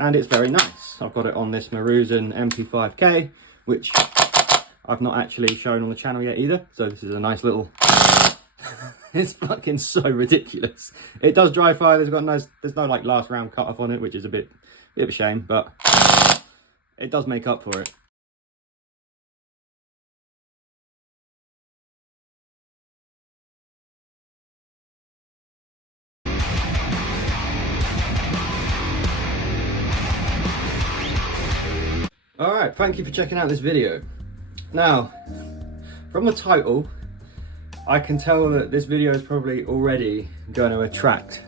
and it's very nice. I've got it on this Maruzen MT5K, which I've not actually shown on the channel yet either. So this is a nice little, it's fucking so ridiculous. It does dry fire, there's no like last round cut off on it, which is a bit of a shame, but it does make up for it. Alright, thank you for checking out this video. Now, from the title, I can tell that this video is probably already going to attract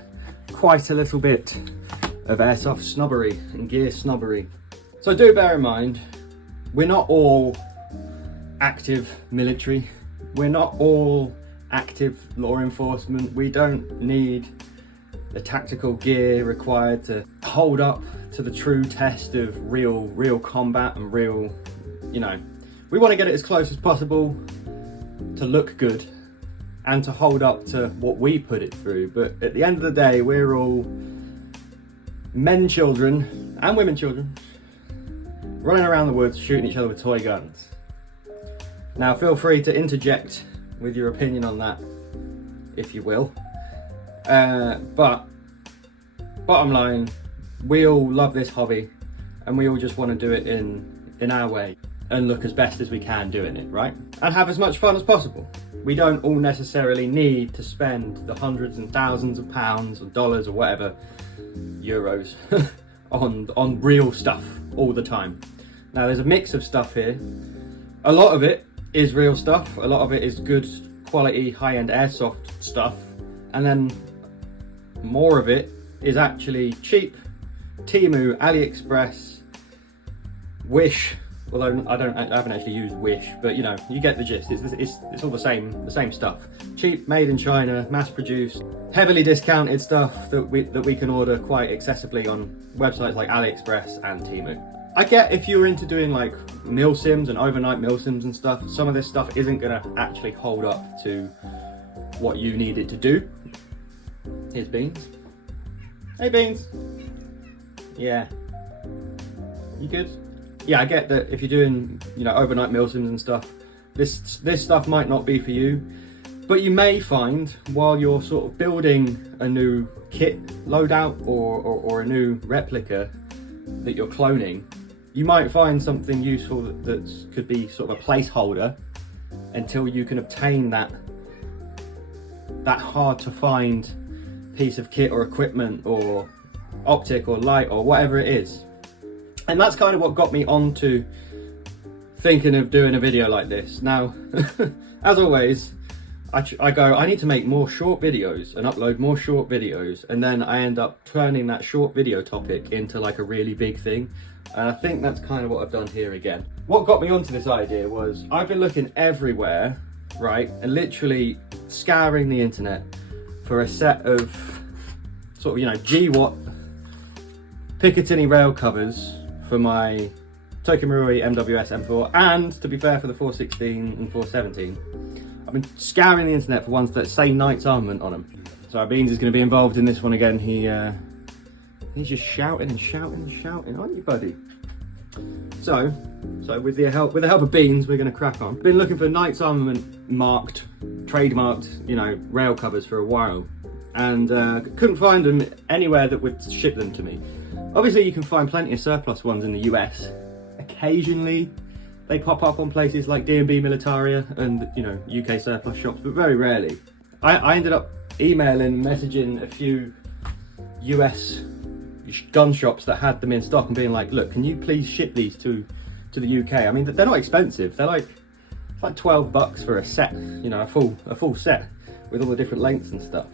quite a little bit of airsoft snobbery and gear snobbery. So do bear in mind, we're not all active military, we're not all active law enforcement, we don't need the tactical gear required to hold up to the true test of real combat and real, you know, we want to get it as close as possible to look good and to hold up to what we put it through. But at the end of the day, we're all men children and women children running around the woods shooting each other with toy guns. Now feel free to interject with your opinion on that if you will, but bottom line, we all love this hobby and we all just want to do it in our way and look as best as we can doing it, right? And have as much fun as possible. We don't all necessarily need to spend the hundreds and thousands of pounds or dollars or whatever, euros, on real stuff all the time. Now there's a mix of stuff here. A lot of it is real stuff, a lot of it is good quality high-end airsoft stuff, and then more of it is actually cheap Temu, AliExpress, Wish, although I haven't actually used Wish, but you know, you get the gist. It's all the same stuff. Cheap, made in China, mass produced, heavily discounted stuff that we can order quite accessibly on websites like AliExpress and Temu. I get if you're into doing like milsims and overnight milsims and stuff, some of this stuff isn't gonna actually hold up to what you need it to do. Here's Beans. Hey Beans. Yeah. You good? Yeah, I get that if you're doing, you know, overnight milsims and stuff, this stuff might not be for you, but you may find while you're sort of building a new kit loadout or a new replica that you're cloning, you might find something useful that could be sort of a placeholder until you can obtain that hard to find piece of kit or equipment or optic or light or whatever it is. And that's kind of what got me onto thinking of doing a video like this. Now, as always, I go, I need to make more short videos and upload more short videos, and then I end up turning that short video topic into like a really big thing. And I think that's kind of what I've done here again. What got me onto this idea was I've been looking everywhere, right, and literally scouring the internet for a set of sort of, you know, GWatt Picatinny rail covers for my Tokimarui MWS M4, and to be fair, for the 416 and 417. I've been scouring the internet for ones that say Knight's Armament on them. So our Beans is going to be involved in this one again. He's just shouting and shouting and shouting, aren't you, buddy? So with the help of Beans, we're going to crack on. Been looking for Knight's Armament trademarked, you know, rail covers for a while, and couldn't find them anywhere that would ship them to me. Obviously, you can find plenty of surplus ones in the US. Occasionally, they pop up on places like D&B Militaria and, you know, UK surplus shops, but very rarely. I ended up messaging a few US gun shops that had them in stock and being like, look, can you please ship these to the UK? I mean, they're not expensive. They're like, it's like $12 for a set, you know, a full set with all the different lengths and stuff.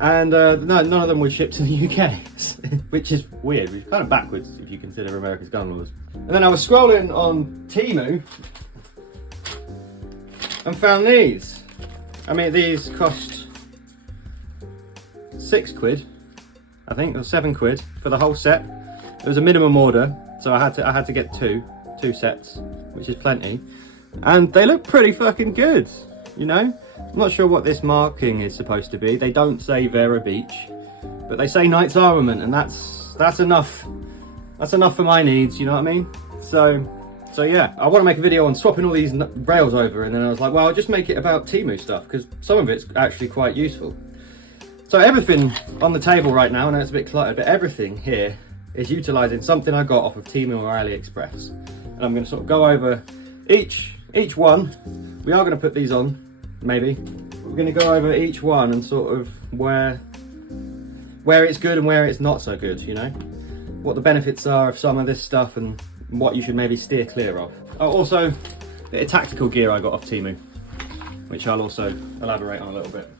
And no, none of them would ship to the UK, which is weird. It's kind of backwards if you consider America's gun laws. And then I was scrolling on Temu and found these. I mean, these cost £6, I think, or £7 for the whole set. It was a minimum order, so I had to get two sets, which is plenty. And they look pretty fucking good, you know? I'm not sure what this marking is supposed to be. They don't say Vera Beach, but they say Knight's Armament, and that's enough that's enough for my needs, you know what I mean? So yeah, I want to make a video on swapping all these rails over, and then I was like, well, I'll just make it about Temu stuff, because some of it's actually quite useful. So everything on the table right now, I know it's a bit cluttered, but everything here is utilising something I got off of Temu or AliExpress. And I'm going to sort of go over each one. We are going to put these on, maybe. We're going to go over each one and sort of where it's good and where it's not so good, you know? What the benefits are of some of this stuff and what you should maybe steer clear of. Oh, also, a bit of tactical gear I got off Temu, which I'll also elaborate on a little bit.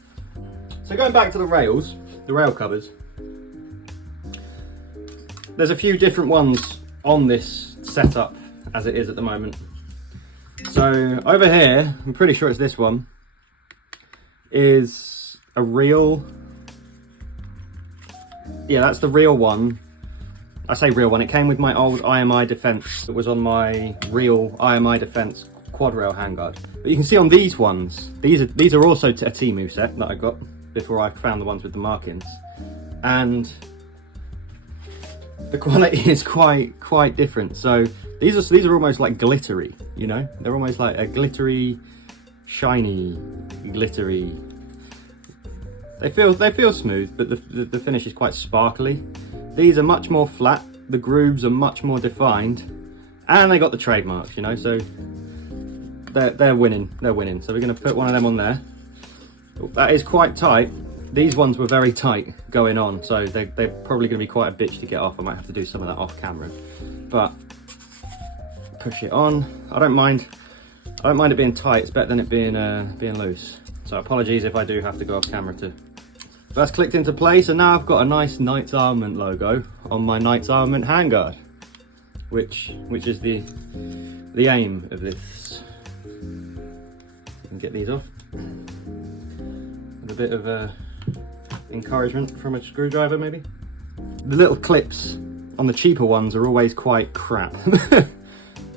So going back to the rails, the rail covers, there's a few different ones on this setup as it is at the moment. So over here, I'm pretty sure it's this one, is a real, yeah, that's the real one. I say real one, it came with my old IMI Defense. It was on my real IMI Defense quad rail handguard. But you can see on these ones, these are also a Temu set that I got before I found the ones with the markings. And the quality is quite different. So these are almost like glittery, you know? They're almost like a glittery, shiny, glittery. They feel smooth, but the finish is quite sparkly. These are much more flat, the grooves are much more defined, and they got the trademarks, you know, so they're winning. So we're gonna put one of them on there. That is quite tight. These ones were very tight going on, so they're probably gonna be quite a bitch to get off. I might have to do some of that off camera, but push it on. I don't mind it being tight. It's better than it being loose. So apologies if I do have to go off camera too. That's clicked into place, and now I've got a nice Knights Armament logo on my Knights Armament handguard, which is the aim of this. You can get these off with a bit of encouragement from a screwdriver, maybe. The little clips on the cheaper ones are always quite crap.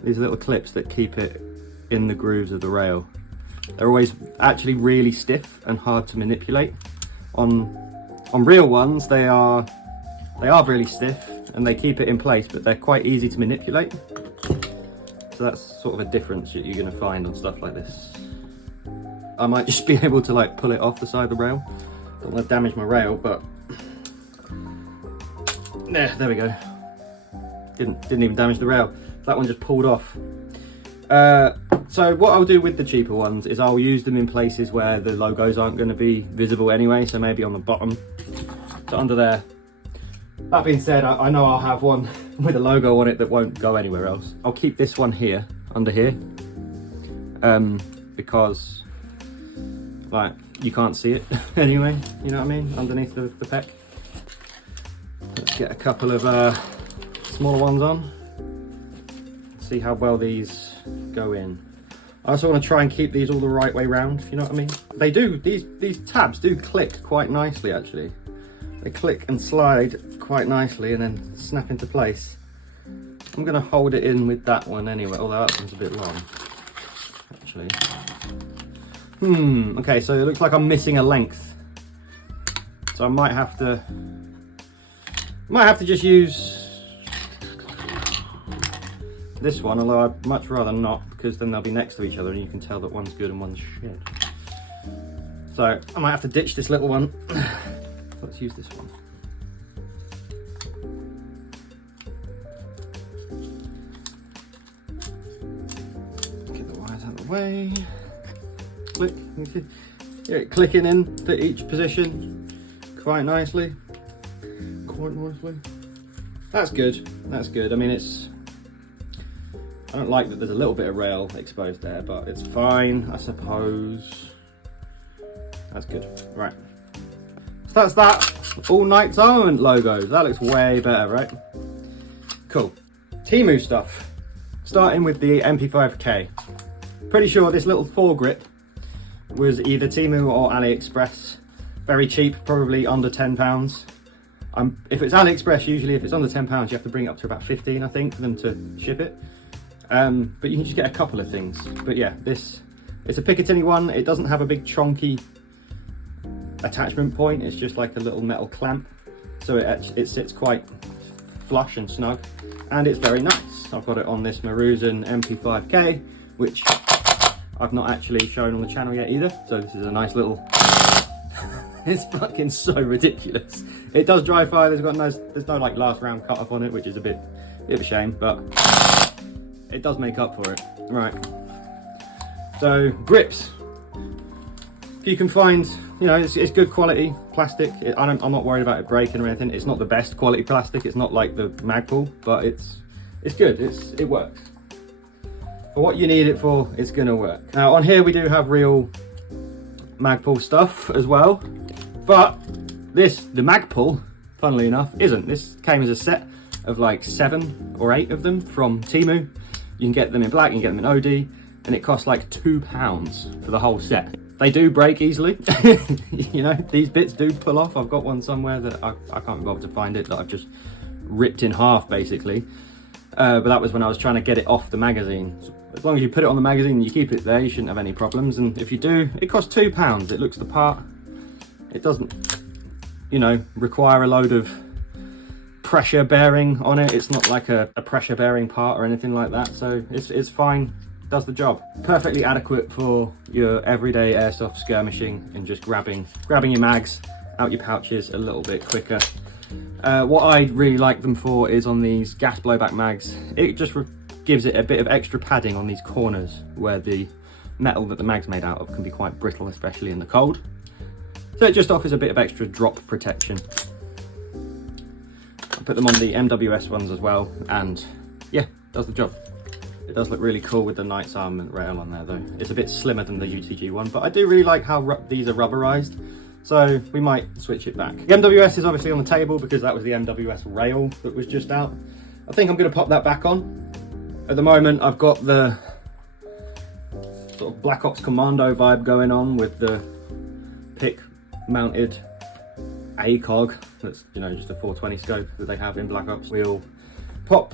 These little clips that keep it in the grooves of the rail, they're always actually really stiff and hard to manipulate. On real ones, they are really stiff and they keep it in place, but they're quite easy to manipulate. So that's sort of a difference that you're going to find on stuff like this. I might just be able to like pull it off the side of the rail. Don't want to damage my rail, but there we go. Didn't even damage the rail. That one just pulled off. So what I'll do with the cheaper ones is I'll use them in places where the logos aren't going to be visible anyway, so maybe on the bottom, so under there. That being said, I know I'll have one with a logo on it that won't go anywhere else. I'll keep this one here, under here, because like you can't see it anyway, you know what I mean, underneath the pec. Let's get a couple of smaller ones on, see how well these go in. I also want to try and keep these all the right way round, if you know what I mean. They do, these tabs do click quite nicely actually. They click and slide quite nicely and then snap into place. I'm going to hold it in with that one anyway, although that one's a bit long actually. Okay, so it looks like I'm missing a length. So I might have to just use this one, although I'd much rather not, because then they'll be next to each other and you can tell that one's good and one's shit. So I might have to ditch this little one. Let's use this one. Get the wires out of the way. Click. Yeah, clicking into each position quite nicely. That's good. That's good. I mean, I don't like that there's a little bit of rail exposed there, but it's fine, I suppose. That's good. Right. So that's that. All Knights Armament logos. That looks way better, right? Cool. Temu stuff. Starting with the MP5K. Pretty sure this little foregrip was either Temu or AliExpress. Very cheap, probably under £10. If it's AliExpress, usually if it's under £10, you have to bring it up to about 15, I think, for them to ship it. But you can just get a couple of things. But yeah, it's a Picatinny one. It doesn't have a big chonky attachment point. It's just like a little metal clamp. So it sits quite flush and snug, and it's very nice. I've got it on this Maruzen MP5K, which I've not actually shown on the channel yet either. So this is a nice little, it's fucking so ridiculous. It does dry fire, there's no like last round cut off on it, which is a bit of a shame, but it does make up for it. Right, so grips. If you can find, you know, it's good quality plastic. I'm not worried about it breaking or anything. It's not the best quality plastic. It's not like the Magpul, but it's good. It works. For what you need it for, it's gonna work. Now on here we do have real Magpul stuff as well, but the Magpul, funnily enough, isn't. This came as a set of like 7 or 8 of them from Temu. You can get them in black, you can get them in OD, and it costs like £2 for the whole set. They do break easily. You know, these bits do pull off. I've got one somewhere that I can't be bothered to find it, that I've just ripped in half basically. But that was when I was trying to get it off the magazine. So as long as you put it on the magazine and you keep it there, you shouldn't have any problems. And if you do, it costs £2. It looks the part. It doesn't, you know, require a load of pressure bearing on it. It's not like a pressure bearing part or anything like that. So it's fine. Does the job. Perfectly adequate for your everyday airsoft skirmishing and just grabbing your mags out your pouches a little bit quicker. What I really like them for is on these gas blowback mags. It just gives it a bit of extra padding on these corners where the metal that the mag's made out of can be quite brittle, especially in the cold. So it just offers a bit of extra drop protection. I put them on the MWS ones as well, and yeah, does the job. It does look really cool with the Knight's armament rail on there though. It's a bit slimmer than the UTG one, but I do really like how these are rubberized, so we might switch it back. The MWS is obviously on the table because that was the MWS rail that was just out. I think I'm going to pop that back on. At the moment I've got the sort of Black Ops Commando vibe going on with the pick mounted ACOG. That's, you know, just a 420 scope that they have in Black Ops. We'll pop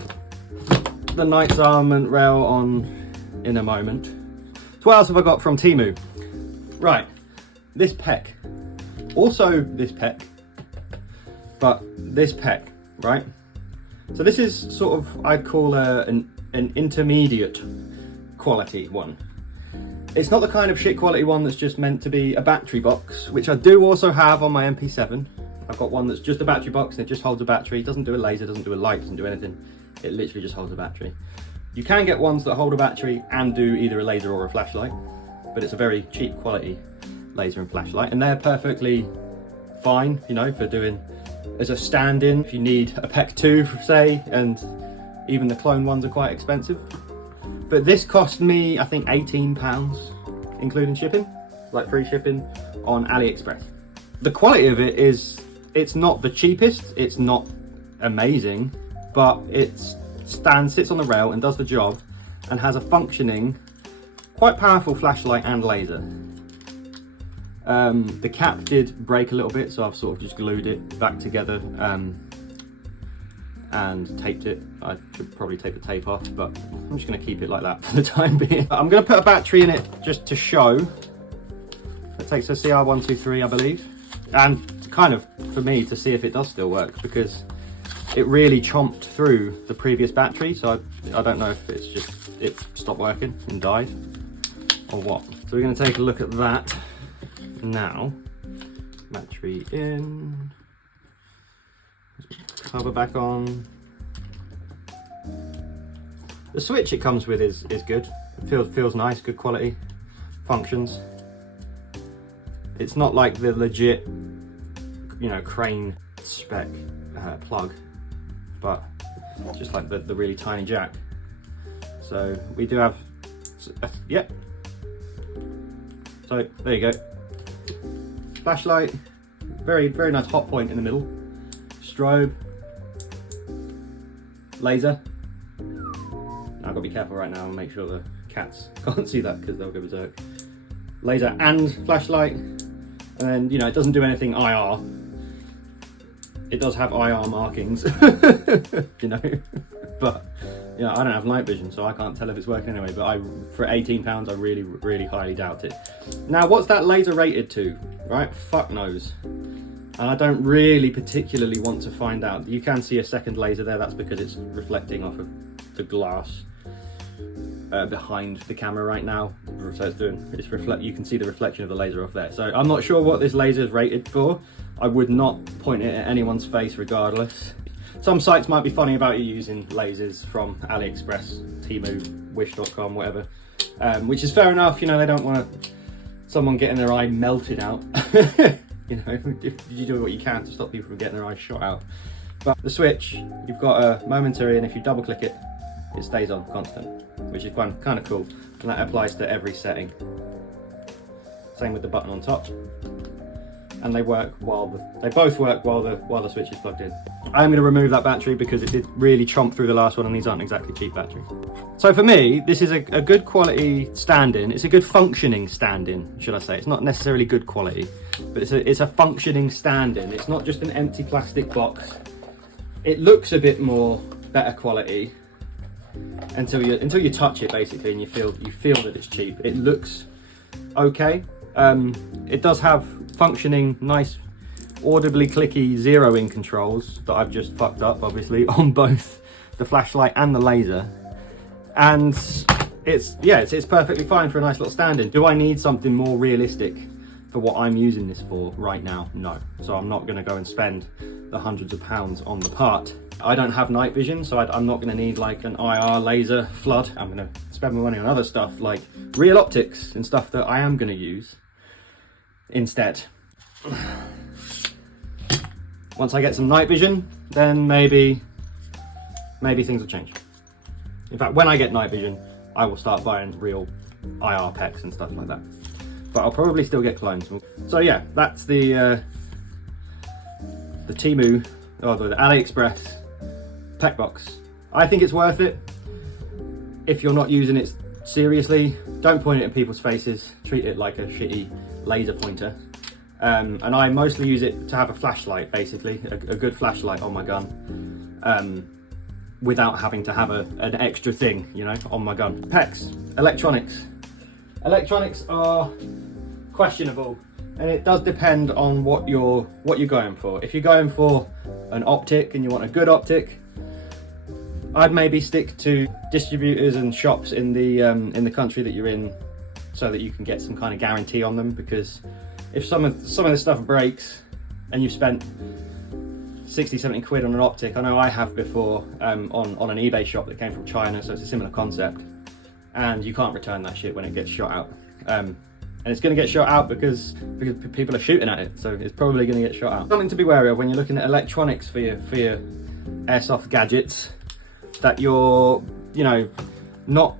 the Knight's armament rail on in a moment. So what else have I got from Temu? Right, this pec. Also this pec, but this pec, right? So this is sort of, I'd call an intermediate quality one. It's not the kind of shit quality one that's just meant to be a battery box, which I do also have on my MP7. I've got one that's just a battery box and it just holds a battery. It doesn't do a laser, doesn't do a light, doesn't do anything. It literally just holds a battery. You can get ones that hold a battery and do either a laser or a flashlight, but it's a very cheap quality laser and flashlight, and they're perfectly fine, you know, for doing as a stand-in if you need a PEC 2, say, and even the clone ones are quite expensive. But this cost me, I think, £18, including shipping, like free shipping on AliExpress. The quality of it is, it's not the cheapest, it's not amazing, but it sits on the rail and does the job and has a functioning, quite powerful flashlight and laser. The cap did break a little bit, so I've sort of just glued it back together and taped it. I should probably take the tape off, but I'm just going to keep it like that for the time being. I'm going to put a battery in it just to show. It takes a CR123, I believe, and kind of for me to see if it does still work, because it really chomped through the previous battery, so I don't know if it's just it stopped working and died or what. So we're going to take a look at that now. Battery in, cover back on. The switch it comes with is good. It feels nice, good quality, functions. It's not like the legit, you know, crane spec plug, but just like the really tiny jack. So we do have, yep. So there you go. Flashlight, very nice hot point in the middle. Strobe, laser. Now I've got to be careful right now and make sure the cats can't see that because they'll go berserk. Laser and flashlight, and then, you know, it doesn't do anything IR. It does have IR markings, you know, but you know, I don't have night vision, so I can't tell if it's working anyway. But for £18, I really highly doubt it. Now, what's that laser rated to? Right, fuck knows. And I don't really particularly want to find out. You can see a second laser there, that's because it's reflecting off of the glass behind the camera right now. So you can see the reflection of the laser off there. So I'm not sure what this laser is rated for. I would not point it at anyone's face regardless. Some sites might be funny about you using lasers from AliExpress, Temu, Wish.com, whatever, which is fair enough. You know, they don't want someone getting their eye melted out. You know, you do what you can to stop people from getting their eyes shot out. But the switch, you've got a momentary, and if you double click it, it stays on constant, which is kind of cool. And that applies to every setting. Same with the button on top. And they work they both work while the switch is plugged in. I'm going to remove that battery because it did really chomp through the last one, and these aren't exactly cheap batteries. So for me, this is a good quality stand-in. It's a good functioning stand-in, should I say. It's not necessarily good quality, but it's a functioning stand-in. It's not just an empty plastic box. It looks a bit more better quality until you touch it, basically, and you feel that it's cheap. It looks okay. It does have functioning, nice, audibly clicky zeroing controls that I've just fucked up, obviously, on both the flashlight and the laser. And it's perfectly fine for a nice little stand-in. Do I need something more realistic for what I'm using this for right now? No. So I'm not going to go and spend the hundreds of pounds on the part. I don't have night vision, so I'm not going to need like an IR laser flood. I'm going to spend my money on other stuff like real optics and stuff that I am going to use instead. Once I get some night vision, then maybe things will change. In fact, when I get night vision, I will start buying real IR packs and stuff like that. But I'll probably still get clones. So yeah, that's the Temu, or the AliExpress pack box. I think it's worth it. If you're not using it seriously, don't point it in people's faces. Treat it like a shitty laser pointer. And I mostly use it to have a flashlight, basically, a good flashlight on my gun, without having to have an extra thing, you know, on my gun. Pecs, electronics. Electronics are questionable, and it does depend on what you're going for. If you're going for an optic and you want a good optic, I'd maybe stick to distributors and shops in the country that you're in, so that you can get some kind of guarantee on them. Because if some of this stuff breaks and you've spent 60-70 quid on an optic, I know I have before, on an eBay shop that came from China, so it's a similar concept, and you can't return that shit when it gets shot out. And it's going to get shot out because people are shooting at it, so it's probably going to get shot out. Something to be wary of when you're looking at electronics for your airsoft gadgets, that you're, you know, not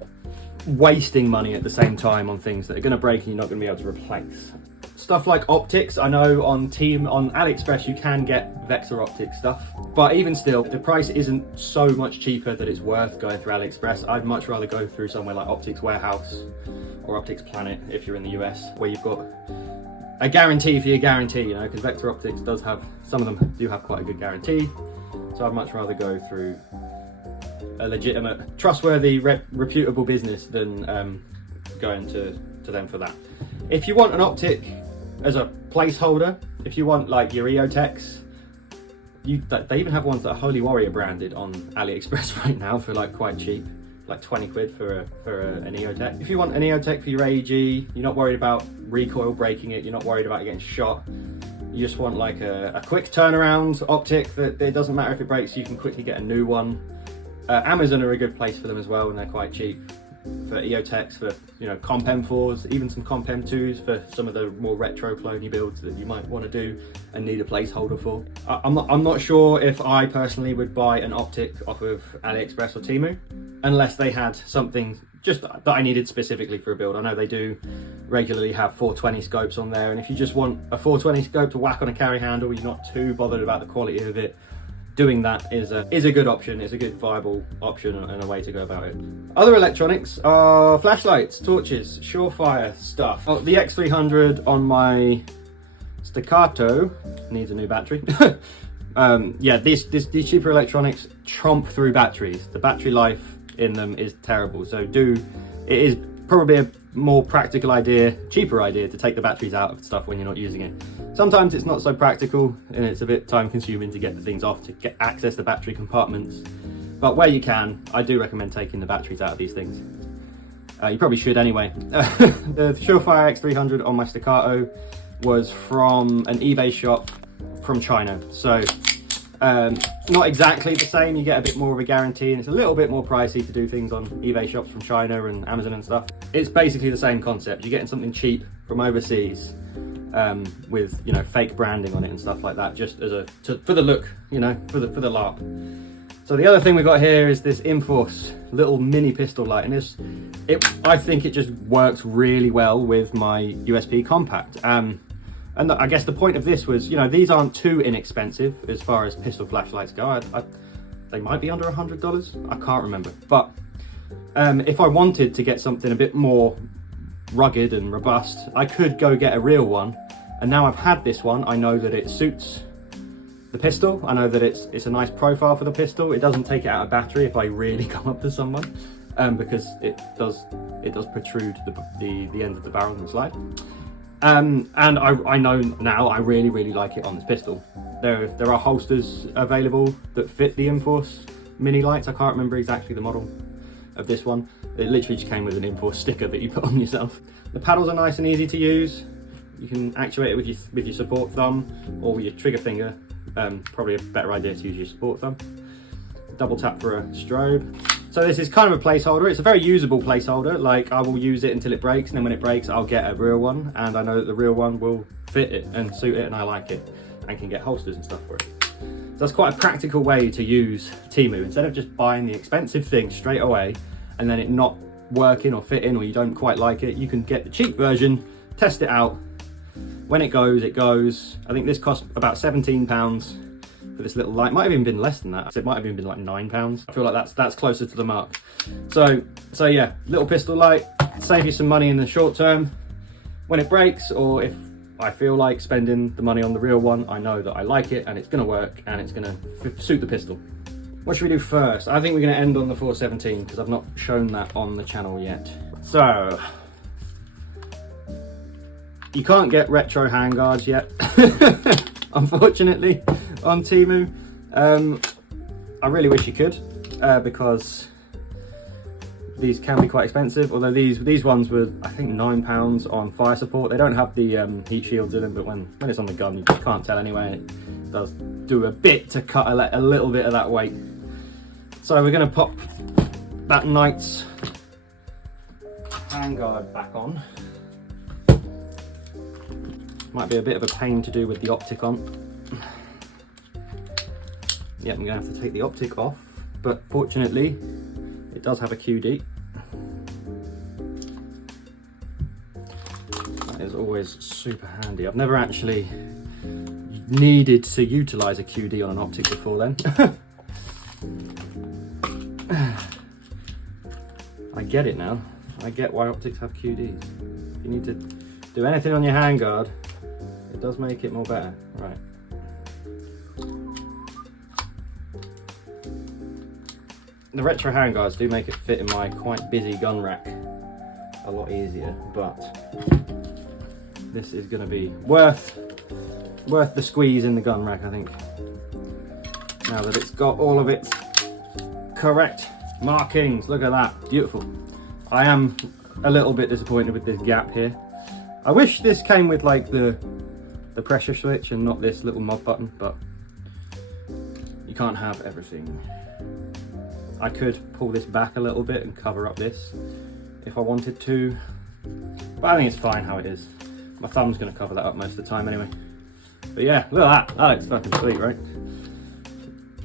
wasting money at the same time on things that are going to break and you're not going to be able to replace. Stuff like optics, I know on AliExpress you can get vector optic stuff, but even still, the price isn't so much cheaper that it's worth going through AliExpress. I'd much rather go through somewhere like Optics Warehouse or Optics Planet if you're in the US, where you've got a guarantee for your guarantee, you know, because Vector Optics does have, some of them do have quite a good guarantee. So I'd much rather go through a legitimate, trustworthy, reputable business than going to them for that. If you want an optic as a placeholder, if you want like your EOTechs, they even have ones that are Holy Warrior branded on AliExpress right now for like quite cheap, like 20 quid for an EOTech. If you want an EOTech for your AEG, you're not worried about recoil breaking it, you're not worried about it getting shot, you just want like a quick turnaround optic that it doesn't matter if it breaks, you can quickly get a new one. Amazon are a good place for them as well, and they're quite cheap for EOTechs, for, you know, Comp M4s, even some Comp M2s for some of the more retro cloney builds that you might want to do and need a placeholder for. I'm not sure if I personally would buy an optic off of AliExpress or Temu unless they had something just that I needed specifically for a build. I know they do regularly have 420 scopes on there, and if you just want a 420 scope to whack on a carry handle, you're not too bothered about the quality of it, doing that is a good option. It's a good viable option and a way to go about it. Other electronics are flashlights, torches, surefire stuff. Oh, the X300 on my Staccato needs a new battery. Yeah, these cheaper electronics tromp through batteries. The battery life in them is terrible. So it is probably a more practical idea, cheaper idea, to take the batteries out of stuff when you're not using it. Sometimes it's not so practical and it's a bit time consuming to get the things off, to get access the battery compartments. But where you can, I do recommend taking the batteries out of these things. You probably should anyway. The Surefire X300 on my Staccato was from an eBay shop from China. So not exactly the same, you get a bit more of a guarantee, and it's a little bit more pricey to do things on eBay shops from China and Amazon and stuff. It's basically the same concept. You're getting something cheap from overseas with, you know, fake branding on it and stuff like that, just as for the look, you know, for the LARP. So the other thing we've got here is this Inforce little mini pistol light, and I think it just works really well with my USP Compact. And I guess the point of this was, you know, these aren't too inexpensive as far as pistol flashlights go. They might be under $100, I can't remember. But if I wanted to get something a bit more rugged and robust, I could go get a real one. And now I've had this one, I know that it suits the pistol. I know that it's a nice profile for the pistol. It doesn't take it out of battery if I really come up to someone, because it does protrude the end of the barrel and the slide. And I know now I really like it on this pistol. There are holsters available that fit the Inforce mini lights. I can't remember exactly the model of this one. It literally just came with an Inforce sticker that you put on yourself. The paddles are nice and easy to use. You can actuate it with your support thumb or with your trigger finger. Probably a better idea to use your support thumb. Double tap for a strobe. So this is kind of a placeholder. It's a very usable placeholder. Like, I will use it until it breaks, and then when it breaks, I'll get a real one, and I know that the real one will fit it and suit it, and I like it, and can get holsters and stuff for it. So that's quite a practical way to use Temu. Instead of just buying the expensive thing straight away, and then it not working or fitting, or you don't quite like it, you can get the cheap version, test it out. When it goes, it goes. I think this cost about £17 for this little light. Might have even been less than that. It might have even been like £9. I feel like that's closer to the mark. So yeah, little pistol light, save you some money in the short term. When it breaks, or if I feel like spending the money on the real one, I know that I like it and it's gonna work and it's gonna suit the pistol. What should we do first? I think we're gonna end on the 417 because I've not shown that on the channel yet. So, you can't get retro handguards yet, unfortunately, on Temu. I really wish you could, because these can be quite expensive. Although these ones were, I think, £9 on fire support. They don't have the heat shields in them, but when it's on the gun, you just can't tell anyway. It does do a bit to cut a little bit of that weight. So we're going to pop that Knight's handguard back on. Might be a bit of a pain to do with the optic on. Yeah, I'm going to have to take the optic off, but fortunately it does have a QD. That is always super handy. I've never actually needed to utilise a QD on an optic before then. I get it now. I get why optics have QDs. If you need to do anything on your handguard, it does make it more better. Right. The retro handguards do make it fit in my quite busy gun rack a lot easier, but this is going to be worth the squeeze in the gun rack, I think. Now that it's got all of its correct markings. Look at that, beautiful. I am a little bit disappointed with this gap here. I wish this came with like the pressure switch and not this little mod button, but you can't have everything. I could pull this back a little bit and cover up this if I wanted to, but I think it's fine how it is. My thumb's going to cover that up most of the time anyway. But yeah, look at that. That looks fucking sweet, right?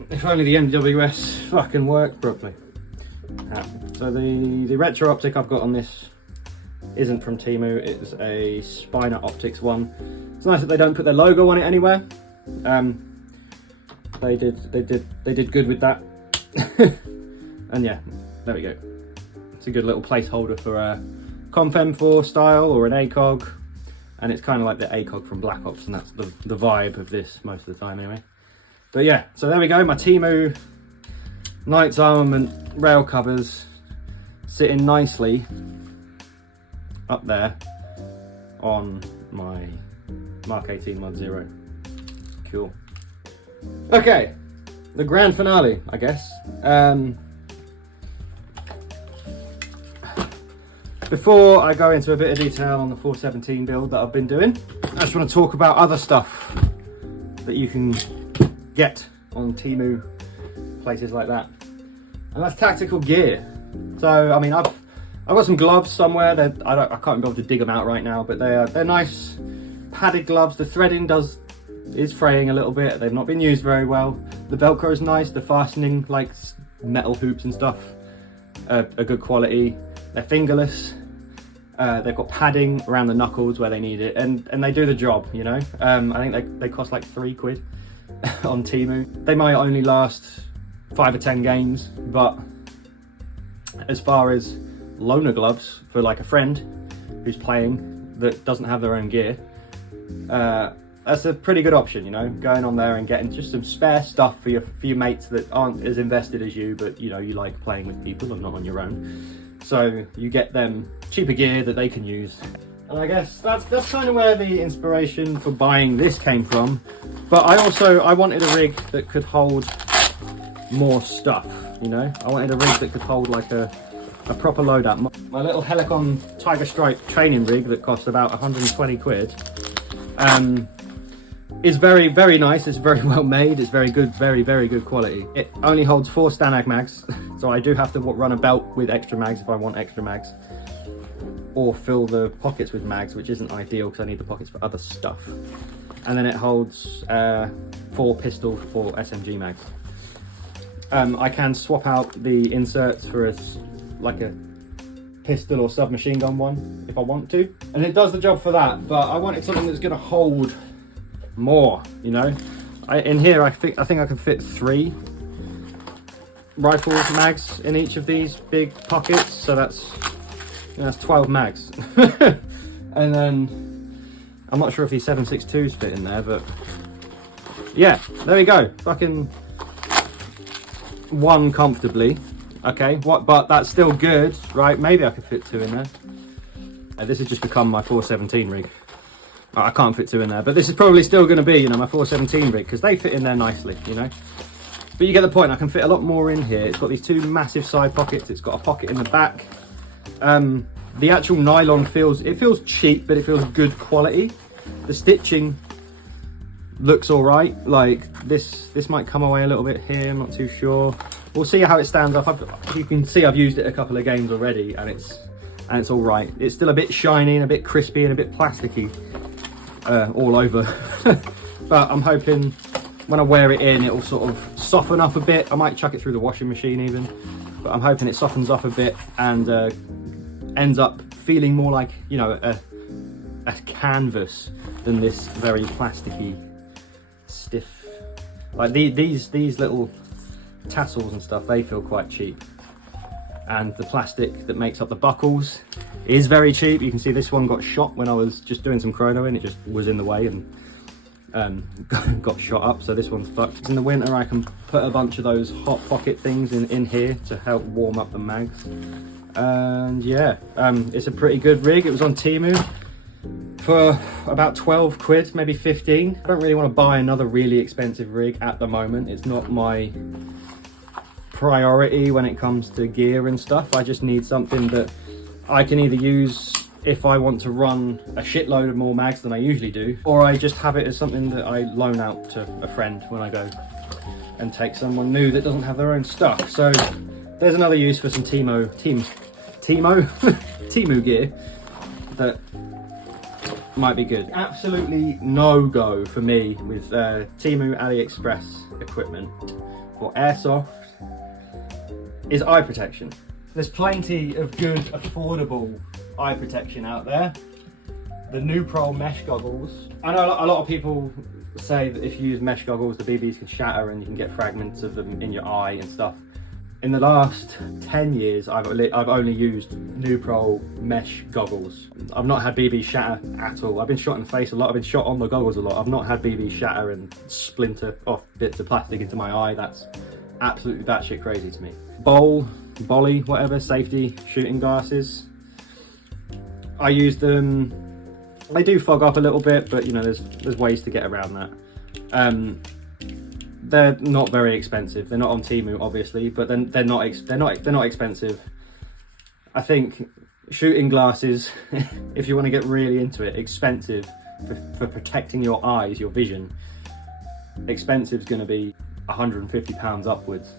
If only the MWS fucking worked properly. So the retro optic I've got on this isn't from Temu. It's a Spiner Optics one. It's nice that they don't put their logo on it anywhere. They did good with that. And yeah, there we go. It's a good little placeholder for a Comp M4 style or an ACOG, and it's kind of like the ACOG from Black Ops, and that's the vibe of this most of the time anyway. But yeah, so there we go, my Temu Knight's Armament rail covers sitting nicely up there on my Mark 18 Mod 0. Cool. Okay, the grand finale, I guess. Before I go into a bit of detail on the 417 build that I've been doing, I just want to talk about other stuff that you can get on Temu, places like that. And that's tactical gear. So, I mean, I've got some gloves somewhere. I can't be able to dig them out right now, but they're nice padded gloves. The threading is fraying a little bit. They've not been used very well. The Velcro is nice. The fastening, like metal hoops and stuff, are good quality. They're fingerless. They've got padding around the knuckles where they need it, and they do the job, you know. I think they cost like £3 on Temu. They might only last 5 or 10 games, but as far as loaner gloves for like a friend who's playing that doesn't have their own gear, that's a pretty good option, you know, going on there and getting just some spare stuff for your mates that aren't as invested as you, but you know, you like playing with people and not on your own. So you get them cheaper gear that they can use. And I guess that's kind of where the inspiration for buying this came from. But I wanted a rig that could hold more stuff, you know. I wanted a rig that could hold like a proper loadout. My little Helicon Tiger Stripe training rig that cost about 120 quid is very, very nice. It's very well made. It's very good, very, very good quality. It only holds 4 Stanag mags, so I do have to run a belt with extra mags if I want extra mags, or fill the pockets with mags, which isn't ideal because I need the pockets for other stuff. And then it holds 4 pistol, 4 SMG mags. I can swap out the inserts for like a pistol or submachine gun one if I want to, and it does the job for that. But I wanted something that's going to hold more, you know. In here I think I can fit 3 rifle mags in each of these big pockets, so that's 12 mags. And then I'm not sure if these 7.62s fit in there, but yeah, there we go. Fucking 1 comfortably. Okay, but that's still good, right? Maybe I could fit 2 in there. This has just become my 417 rig. I can't fit 2 in there, but this is probably still going to be, you know, my 417 rig, because they fit in there nicely, you know. But you get the point. I can fit a lot more in here. It's got these 2 massive side pockets. It's got a pocket in the back. The actual nylon feels cheap, but it feels good quality. The stitching looks all right. Like this might come away a little bit here. I'm not too sure. We'll see how it stands up. You can see I've used it a couple of games already, and it's all right. It's still a bit shiny and a bit crispy and a bit plasticky all over. But I'm hoping when I wear it in, it'll sort of soften up a bit. I might chuck it through the washing machine even, but I'm hoping it softens up a bit and ends up feeling more like, you know, a canvas than this very plasticky, stiff. Like these little tassels and stuff, they feel quite cheap, and the plastic that makes up the buckles is very cheap. You can see this one got shot when I was just doing some chronoing. It just was in the way and got shot up, so this one's fucked. In the winter I can put a bunch of those hot pocket things in here to help warm up the mags. And yeah, it's a pretty good rig. It was on Temu for about 12 quid, maybe 15. I don't really want to buy another really expensive rig at the moment. It's not my priority when it comes to gear and stuff. I just need something that I can either use if I want to run a shitload of more mags than I usually do, or I just have it as something that I loan out to a friend when I go and take someone new that doesn't have their own stuff. So there's another use for some Temu gear that might be good. Absolutely no go for me with Temu AliExpress equipment for airsoft is eye protection. There's plenty of good, affordable eye protection out there. The Nuprol mesh goggles. I know a lot of people say that if you use mesh goggles, the BBs can shatter and you can get fragments of them in your eye and stuff. In the last 10 years, I've only used Nuprol mesh goggles. I've not had BBs shatter at all. I've been shot in the face a lot. I've been shot on the goggles a lot. I've not had BBs shatter and splinter off bits of plastic into my eye. That's absolutely batshit crazy to me. Bolly, whatever, safety shooting glasses. I use them They do fog up a little bit, but you know, there's ways to get around that. They're not very expensive. They're not on Temu, obviously, but then they're not expensive. I think shooting glasses, if you want to get really into it, expensive for protecting your eyes, your vision. Expensive is going to be £150 upwards.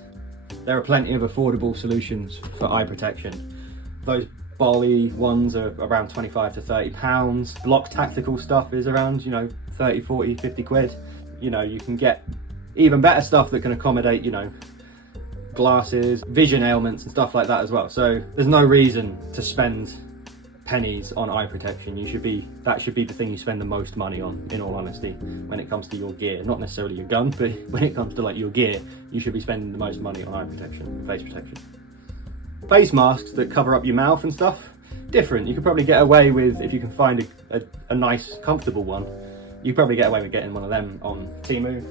There are plenty of affordable solutions for eye protection. Those Bali ones are around 25 to 30 pounds. Block tactical stuff is around, you know, 30, 40, 50 quid. You know, you can get even better stuff that can accommodate, you know, glasses, vision ailments and stuff like that as well. So there's no reason to spend pennies on eye protection. That should be the thing you spend the most money on, in all honesty, when it comes to your gear. Not necessarily your gun, but when it comes to like your gear, you should be spending the most money on eye protection, face protection. Face masks that cover up your mouth and stuff, different. You could probably get away with, if you can find a nice, comfortable one, you probably get away with getting one of them on Temu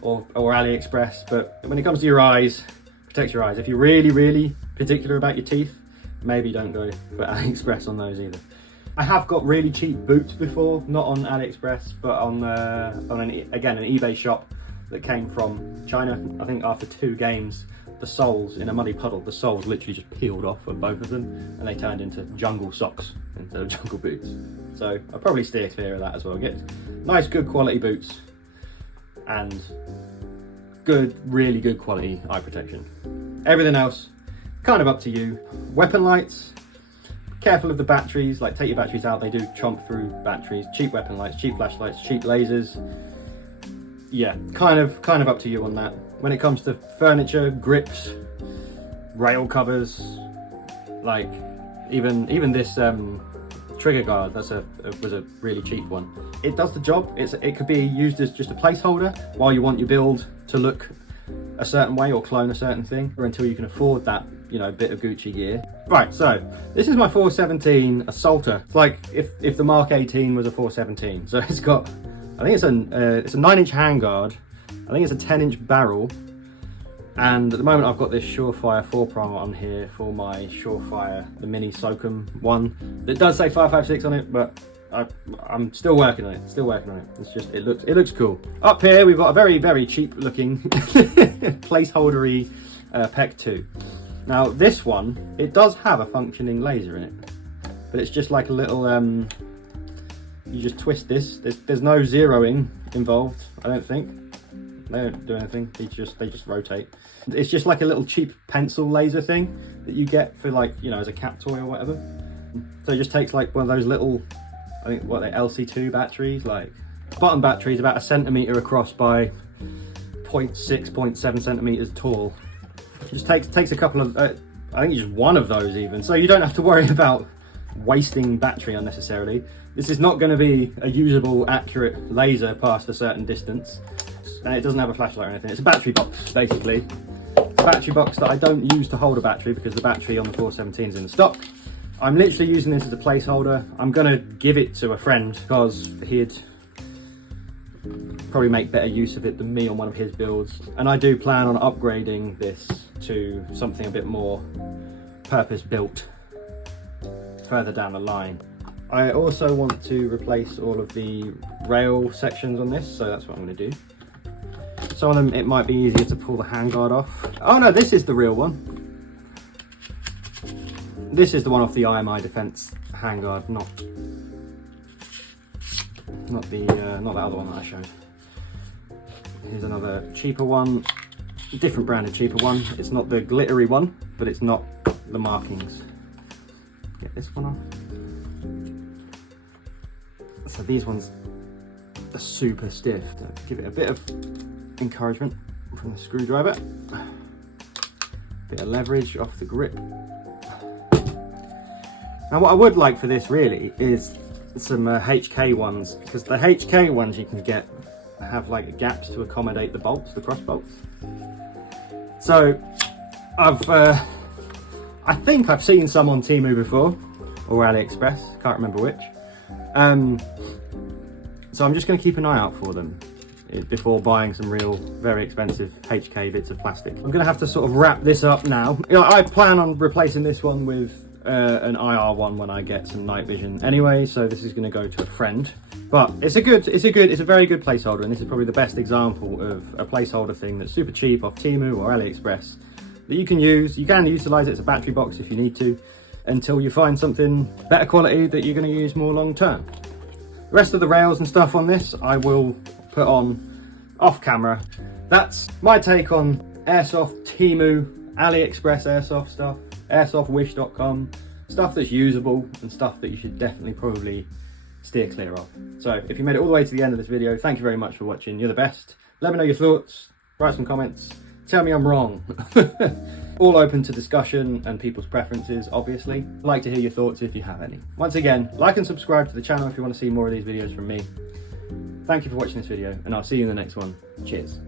or AliExpress. But when it comes to your eyes, protect your eyes. If you're really, really particular about your teeth, maybe don't go for AliExpress on those either. I have got really cheap boots before, not on AliExpress, but on an eBay shop that came from China. I think after 2 games, the soles in a muddy puddle, the soles literally just peeled off of both of them, and they turned into jungle socks instead of jungle boots. So I'll probably steer clear of that as well. Get nice, good quality boots and good, really good quality eye protection. Everything else, kind of up to you. Weapon lights, careful of the batteries, like take your batteries out, they do chomp through batteries. Cheap weapon lights, cheap flashlights, cheap lasers. Yeah, kind of up to you on that. When it comes to furniture, grips, rail covers, like even this trigger guard, was a really cheap one. It does the job. It could be used as just a placeholder while you want your build to look a certain way or clone a certain thing, or until you can afford that, you know, bit of Gucci gear. Right, so this is my 417 Assaulter. It's like if the Mark 18 was a 417. So it's got, I think it's a 9-inch handguard. I think it's a 10-inch barrel. And at the moment I've got this Surefire 4-prong on here for my Surefire, the mini Socom one. It does say 5.56 on it, but I'm still working on it, It's just, it looks cool. Up here we've got a very, very cheap looking placeholdery PEC 2. Now this one, it does have a functioning laser in it, but it's just like a little, you just twist this. There's no zeroing involved, I don't think. They don't do anything, they just rotate. It's just like a little cheap pencil laser thing that you get for, like, you know, as a cat toy or whatever. So it just takes like one of those little, I think, what, they're LC2 batteries, like button batteries about 1 centimetre across by 0.6 centimetres tall. It just takes a couple of, I think just one of those even, so you don't have to worry about wasting battery unnecessarily. This is not going to be a usable, accurate laser past a certain distance, and it doesn't have a flashlight or anything. It's a battery box, basically. It's a battery box that I don't use to hold a battery because the battery on the 417 is in stock. I'm literally using this as a placeholder. I'm going to give it to a friend because he'd probably make better use of it than me on one of his builds. And I do plan on upgrading this to something a bit more purpose-built further down the line. I also want to replace all of the rail sections on this, so that's what I'm going to do. Some of them it might be easier to pull the handguard off. Oh no, this is the real one. This is the one off the IMI Defense handguard, not that other one that I showed. Here's another cheaper one, different branded cheaper one. It's not the glittery one, but it's not the markings. Get this one off. So these ones are super stiff. Give it a bit of encouragement from the screwdriver. Bit of leverage off the grip. Now what I would like for this really is some HK ones, because the HK ones you can get have like gaps to accommodate the bolts, the cross bolts. So I think I've seen some on Temu before, or AliExpress, can't remember which. So I'm just going to keep an eye out for them before buying some real, very expensive HK bits of plastic. I'm going to have to sort of wrap this up now. You know, I plan on replacing this one with an IR one when I get some night vision anyway, so this is going to go to a friend. But it's a very good placeholder, and this is probably the best example of a placeholder thing that's super cheap off Temu or AliExpress that you can use. You can utilize it as a battery box if you need to, until you find something better quality that you're going to use more long term. The rest of the rails and stuff on this I will put on off camera. That's my take on Airsoft, Temu, AliExpress Airsoft stuff, airsoftwish.com, stuff that's usable and stuff that you should definitely probably steer clear of. So if you made it all the way to the end of this video, thank you very much for watching. You're the best. Let me know your thoughts, write some comments, tell me I'm wrong. All open to discussion and people's preferences, obviously. I'd like to hear your thoughts if you have any. Once again, like and subscribe to the channel if you want to see more of these videos from me. Thank you for watching this video, and I'll see you in the next one. Cheers.